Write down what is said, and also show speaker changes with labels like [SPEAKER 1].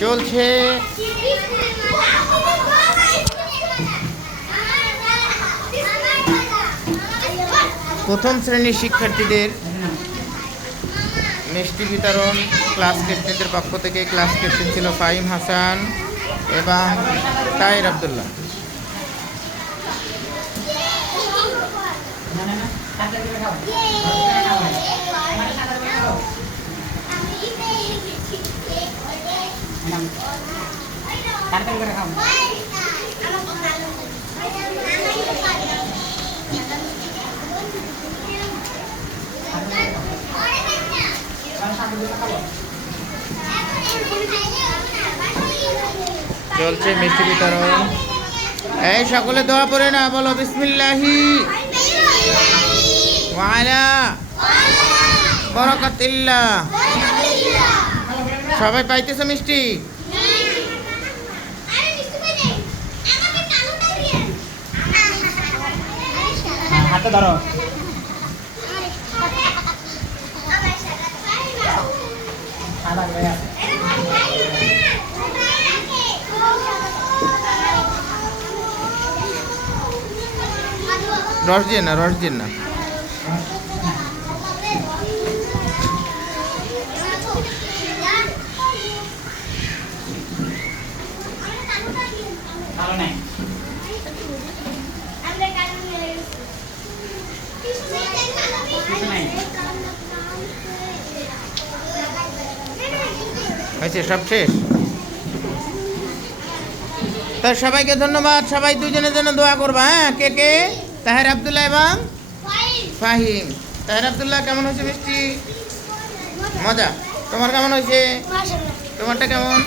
[SPEAKER 1] চলছে। প্রথম শ্রেণির শিক্ষার্থীদের মিষ্টি বিতরণ ক্লাস ক্যাপ্টেনদের পক্ষ থেকে। ক্লাস ক্যাপ্টেন ছিল ফাহিম হাসান এবং তাহের আবদুল্লাহ। চলছে মিষ্টি বিতরণ। এই সকলে দোয়া পড়ে না, বলো বিসমিল্লাহি। ওয়ালা বরকাতিল্লাহ। সবাই পাইতেছো মিষ্টি?
[SPEAKER 2] হাতে ধরো।
[SPEAKER 1] রস দিয়ে না রস দিয়ে না।
[SPEAKER 2] ভালো নেই।
[SPEAKER 1] হয়েছে সব শেষ? তো সবাইকে ধন্যবাদ সবাই দুজনের জন্য দোয়া করবা হ্যাঁ? কে কে? তাহের আবদুল্লাহ এবং ফাহিম। তাহের আবদুল্লাহ কেমন হয়েছে মিষ্টি? মজা। তোমার কেমন হয়েছে? তোমারটা কেমন?